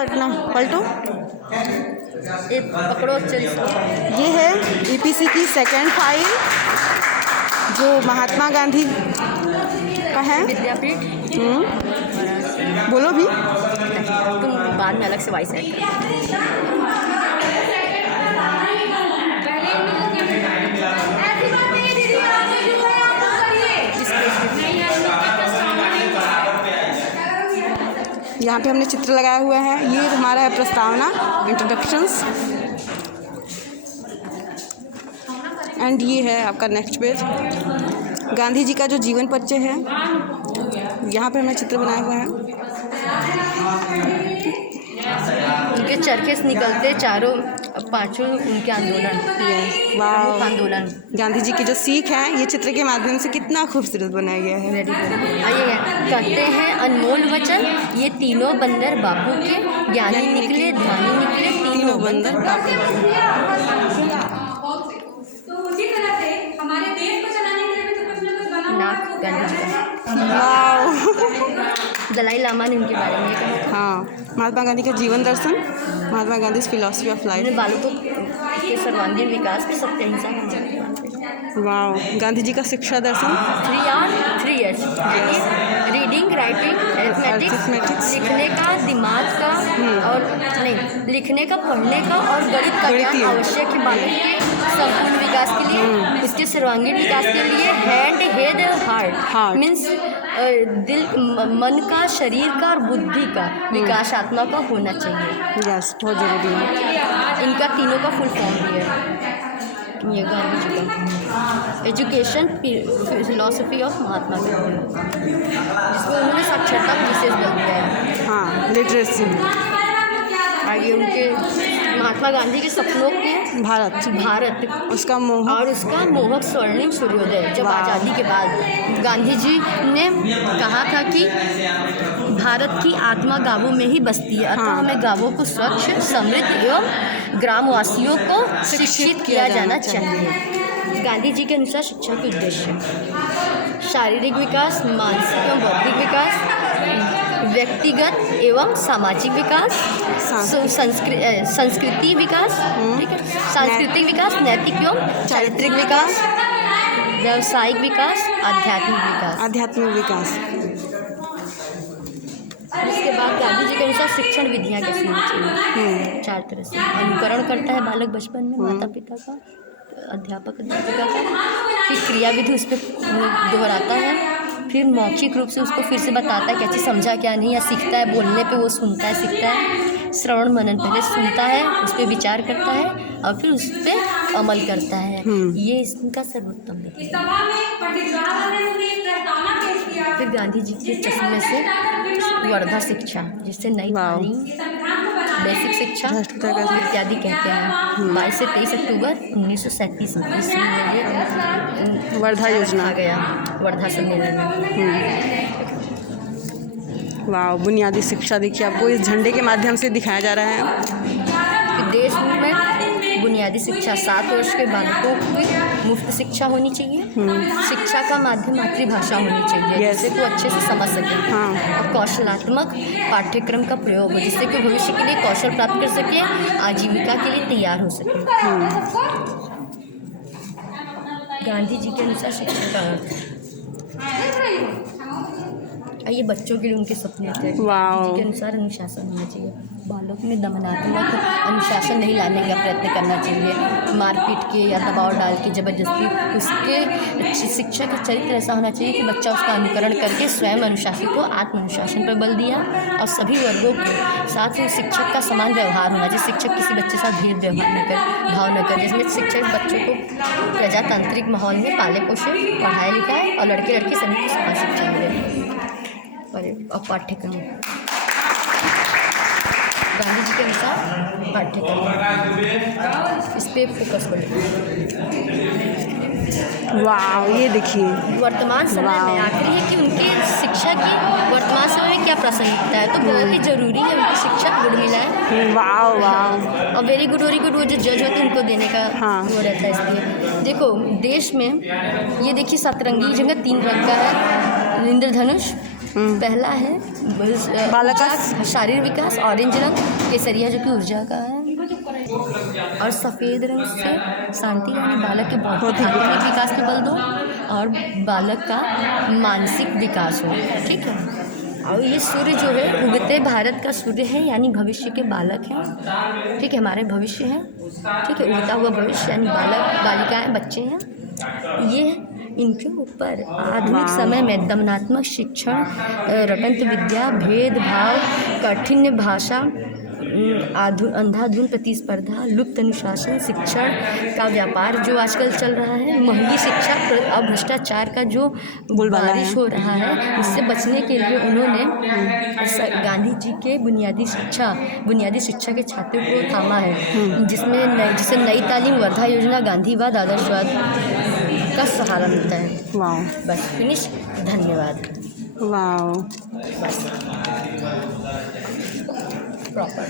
पलटना, पलटो। पकड़ो ये है ईपीसी की सेकंड फाइल जो महात्मा गांधी का है। विद्यापीठ। बोलो भी। तुम बाद में अलग से वॉइस ऐड यहाँ पे हमने चित्र लगाया हुआ है। ये हमारा है प्रस्तावना, इंट्रोडक्शंस, एंड ये है आपका नेक्स्ट पेज। गांधी जी का जो जीवन परिचय है, यहाँ पे हमने चित्र बनाए हुए हैं। उनके चरखे से निकलते चारों पांचों उनके आंदोलन, आंदोलन। गांधी जी की जो सीख है, ये चित्र के माध्यम से कितना खूबसूरत बनाया गया है। आइए कहते हैं अनमोल वचन, ये तीनों बंदर बापू के, ज्ञानी निकले ध्यानी निकले, तीनों बंदर बापू के। नाक गांधी जी का। दलाई लामा ने उनके बारे में कहा। हाँ, महात्मा गांधी का जीवन दर्शन, Mahatma Gandhi philosophy of life. बालकों के सर्वांगीण विकास में सत्य अहिंसा। वाओ, गांधी जी का शिक्षा दर्शन। 3 years रीडिंग, राइटिंग, अरिथमेटिक्स, लिखने का, दिमाग का और नहीं लिखने का, पढ़ने का और गणित का ज्ञान आवश्यक है बालक के संपूर्ण विकास के लिए, उसके सर्वांगीण विकास के लिए। हैंड, हेड, हार्ट मीन्स दिल, मन का, शरीर का और बुद्धि का विकास आत्मा का होना चाहिए। यस, बहुत जरूरी है। इनका तीनों का फुल फॉर्म भी है। ये गांधी जी का education philosophy of Mahatma Gandhi, जिसमें उन्होंने साक्षरता को विशेष बल दिया है। हाँ, लिटरेसी। आगे उनके महात्मा गांधी के सपनों के भारत उसका मोह और उसका मोहक स्वर्णिम सूर्योदय। जब आज़ादी के बाद गांधी जी ने कहा था कि भारत की आत्मा गांवों में ही बसती है, अतः हमें गांवों को स्वच्छ, समृद्ध एवं ग्रामवासियों को शिक्षित किया जाना चाहिए। गांधी जी के अनुसार शिक्षा के उद्देश्य शारीरिक विकास, मानसिक एवं बौद्धिक विकास, व्यक्तिगत एवं सामाजिक विकास, संस्कृति विकास, ठीक है, सांस्कृतिक विकास, नैतिक एवं चारित्रिक विकास, व्यावसायिक विकास, आध्यात्मिक विकास। इसके बाद गांधी जी के अनुसार शिक्षण विधियाँ कैसी होनी चाहिए? 4 तरह से। अनुकरण करता है बालक बचपन में माता पिता का, अध्यापक अध्यापिका का, फिर क्रियाविधि उस पर दोहराता है, फिर मौखिक रूप से उसको फिर से बताता है क्या चीज़ समझा क्या नहीं, या सीखता है, बोलने पे वो सुनता है सीखता है। श्रवण मनन, पहले सुनता है, उस पर विचार करता है और फिर उस पर अमल करता है। ये इसका सर्वोत्तम है। फिर गांधी जी के चश्मे से वर्धा शिक्षा, जिससे नई तालीम, बेसिक शिक्षा इत्यादि कहते हैं। 22 से 23 अक्टूबर 1937 में ईस्वी में ये वर्धा योजना आ गया, वर्धा सम्मेलन में। वाह, बुनियादी शिक्षा देखिए आपको इस झंडे के माध्यम से दिखाया जा रहा है। देश में बुनियादी शिक्षा 7 वर्ष के बालकों को मुफ्त शिक्षा होनी चाहिए। शिक्षा का माध्यम मातृभाषा होनी चाहिए, जिससे को अच्छे से समझ सके। और कौशलात्मक पाठ्यक्रम का प्रयोग हो, जिससे कि भविष्य के लिए कौशल प्राप्त कर सके, आजीविका के लिए तैयार हो सके। गांधी जी के अनुसार शिक्षा का अर्थ, ये बच्चों के लिए उनके सपने थे। गांधी जी के अनुसार अनुशासन होना चाहिए, बालक में दमनात्मक अनुशासन नहीं लाने का प्रयत्न करना चाहिए, मारपीट के या दबाव डाल के जबरदस्ती। उसके शिक्षा का चरित्र ऐसा होना चाहिए कि बच्चा उसका अनुकरण करके स्वयं अनुशासित हो, आत्म अनुशासन पर बल दिया। और सभी वर्गों के साथ ही शिक्षक का समान व्यवहार होना चाहिए, शिक्षक किसी बच्चे के साथ भेदभाव न कर, भाव न कर। जिसमें शिक्षक बच्चों को प्रजातांत्रिक माहौल में पाले पोषे, पढ़ाए लिखाए और लड़के लड़की सभी को समान शिक्षा मिले। और पाठ्यक्रम गांधी जी के अनुसार पाठ्यक्रम इस पर फोकस बढ़ेगा। वाह, ये देखिए वर्तमान समय में आखिरी है कि उनके शिक्षा की वर्तमान समय में क्या प्रासंगिकता है, तो बहुत ही जरूरी है उनकी शिक्षा गुड मिला है। वाह वाह, और वेरी गुड वो जो जज होते हैं उनको देने का वो रहता है। इसलिए देखो देश में ये देखिए सतरंगी जगह 3 रंग का है, इंद्रधनुष, पहला है बालक का शारीरिक विकास, ऑरेंज रंग केसरिया जो कि ऊर्जा का है, और सफ़ेद रंग से शांति, यानी बालक के बौद्धिक आत्मिक विकास पे बल दो और बालक का मानसिक विकास हो। ठीक है। और ये सूर्य जो है उगते भारत का सूर्य है, यानी भविष्य के बालक हैं। ठीक है, हमारे भविष्य हैं। ठीक है, उगता हुआ भविष्य यानी बालक बालिकाएं बच्चे हैं। ये इनके ऊपर आधुनिक समय में दमनात्मक शिक्षण, रटंत विद्या, भेदभाव, कठिन भाषा, अंधाधुन प्रतिस्पर्धा, लुप्त अनुशासन, शिक्षण का व्यापार जो आजकल चल रहा है, महंगी शिक्षा और भ्रष्टाचार का जो बारिश हो रहा है, इससे बचने के लिए उन्होंने गांधी जी के बुनियादी शिक्षा के छात्रों को थामा है, जिसे नई तालीम, वर्धा योजना, गांधीवाद, आदर्शवाद का सहारा मिलता है। वाह, बस फिनिश। धन्यवाद। वाह, प्रॉपर